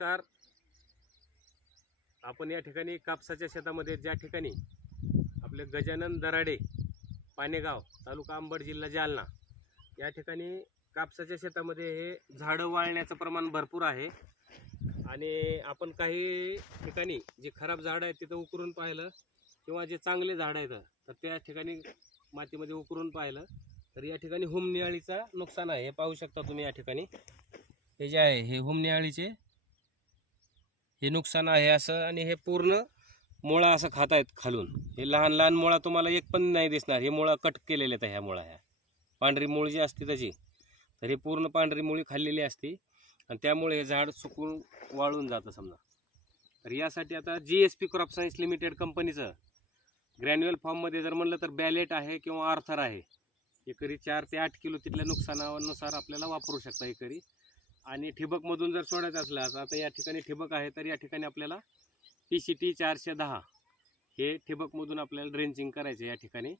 नमस्कार. आपण या ठिकाणी कापसाच्या शेतामध्ये, ज्या ठिकाणी आपले गजानन दराडे, पानेगाव, तालुका अंबड, जिल्हा जालना, या ठिकाणी कापसाच्या शेतामध्ये हे झाडं वाळण्याचं प्रमाण भरपूर आहे. आणि आपण काही ठिकाणी जे खराब झाडं आहेत तिथं उकरून पाहिलं, किंवा जे चांगले झाडं आहेत तर त्या ठिकाणी मातीमध्ये उकरून पाहिलं तर या ठिकाणी हुमणी अळीचा नुकसान आहे. हे पाहू शकता तुम्ही. या ठिकाणी हे जे आहे हे हुमणी अळीचे हे नुकसान आहे असं. आणि हे पूर्ण मुळा असं खात आहेत खालून. हे लहान लहान मुळा तुम्हाला एक पण नाही दिसणार. हे मुळा कट केलेले आहेत. ह्या मुळा, ह्या पांढरी मुळी जी असते त्याची, तर हे पूर्ण पांढरी मुळी खाल्लेली असते आणि त्यामुळे हे झाड सुकून वाळून जातं समजा. तर यासाठी आता GSP क्रॉप सायन्स लिमिटेड कंपनीचं ग्रॅन्युअल फॉर्ममध्ये जर म्हणलं तर बॅलेट आहे किंवा आर्थर आहे. एकरी 4 ते 8 किलो तिथल्या नुकसानानुसार आपल्याला वापरू शकता एकरी. आणि ठिबकमधून जर सोडायचं असलं, आता या ठिकाणी ठिबक आहे तर या ठिकाणी आपल्याला PCT 410 हे ठिबकमधून आपल्याला ड्रेंचिंग करायचं या ठिकाणी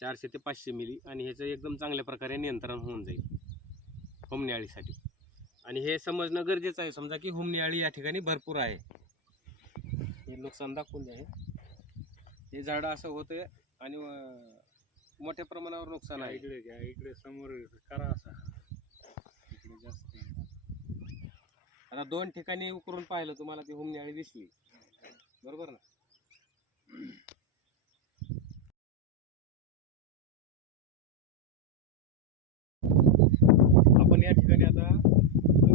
400 ते 500 मिली. आणि ह्याचं एकदम चांगल्या प्रकारे नियंत्रण होऊन जाईल हुमणी अळीसाठी. आणि हे समजणं गरजेचं आहे समजा की हुमणी अळी या ठिकाणी भरपूर आहे. हे नुकसान दाखवून द्या. हे झाडं असं होतं आणि मोठ्या प्रमाणावर नुकसान आहे. इकडे समोर करा असा इकडे जास्त. आता 2 ठिकाणी उकरून पाहिलं तुम्हाला ती हुमणी अळी दिसली, बरोबर ना. आपण या ठिकाणी आता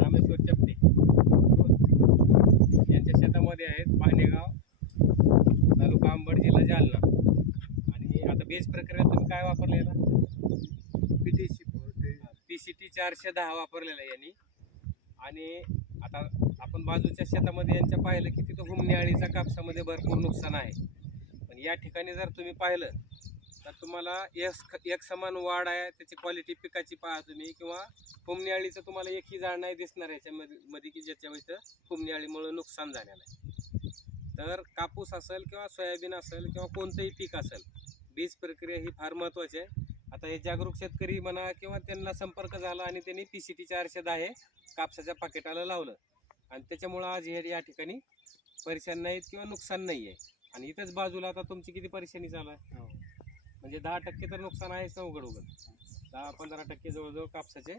रामेश्वर चपटे यांच्या शेतामध्ये आहेत, पानेगाव, तालुका अंबड, जिल्हा जालना. आणि आता बेस प्रक्रिया तुम्ही काय वापरलेला? PCT 410 वापरलेला आहे यांनी. आणि आता आपण बाजूच्या शेतामध्ये यांच्या पाहिलं की तिथं हुमणी अळीचा कापसामध्ये भरपूर नुकसान आहे. पण या ठिकाणी जर तुम्ही पाहिलं तर तुम्हाला एक समान वाढ आहे, त्याची क्वालिटी पिकाची पहा तुम्ही. किंवा हुमणी अळीचं तुम्हाला एकही झाड नाही दिसणार याच्यामध्ये की ज्याच्या इथं हुमणी अळीमुळे नुकसान झालेलं आहे. तर कापूस असेल किंवा सोयाबीन असेल किंवा कोणतंही पीक असेल, बीज प्रक्रिया ही फार महत्त्वाची आहे. आता हे जागरूक शेतकरी म्हणा किंवा त्यांना संपर्क झाला आणि त्यांनी PCT 410 हे कापसाच्या पाकिटाला लावलं आणि त्याच्यामुळं आज हे या ठिकाणी परेशान नाहीत किंवा नुकसान नाही आहे. आणि इथंच बाजूला आता तुमची किती परेशानी चालू आहे, म्हणजे 10% तर नुकसान आहेच ना. उघड 10-15% जवळजवळ कापसाचे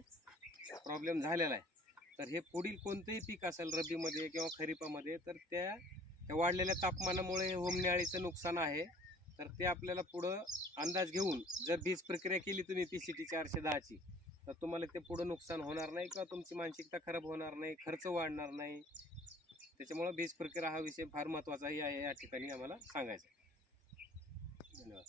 प्रॉब्लेम झालेला आहे. तर हे पुढील कोणतंही पीक असेल रब्बीमध्ये किंवा खरीपामध्ये, तर त्या वाढलेल्या तापमानामुळे हुमणी अळीचं नुकसान आहे. तर ते आपल्याला पुढं अंदाज घेऊन जर बीज प्रक्रिया केली तुम्ही PCT 410ची, तर तुम्हाला ते पुढं नुकसान होणार नाही किंवा तुमची मानसिकता खराब होणार नाही, खर्च वाढणार नाही. त्याच्यामुळं बीज प्रक्रिया हा विषय फार महत्त्वाचा आहे या ठिकाणी आम्हाला सांगायचा आहे. धन्यवाद.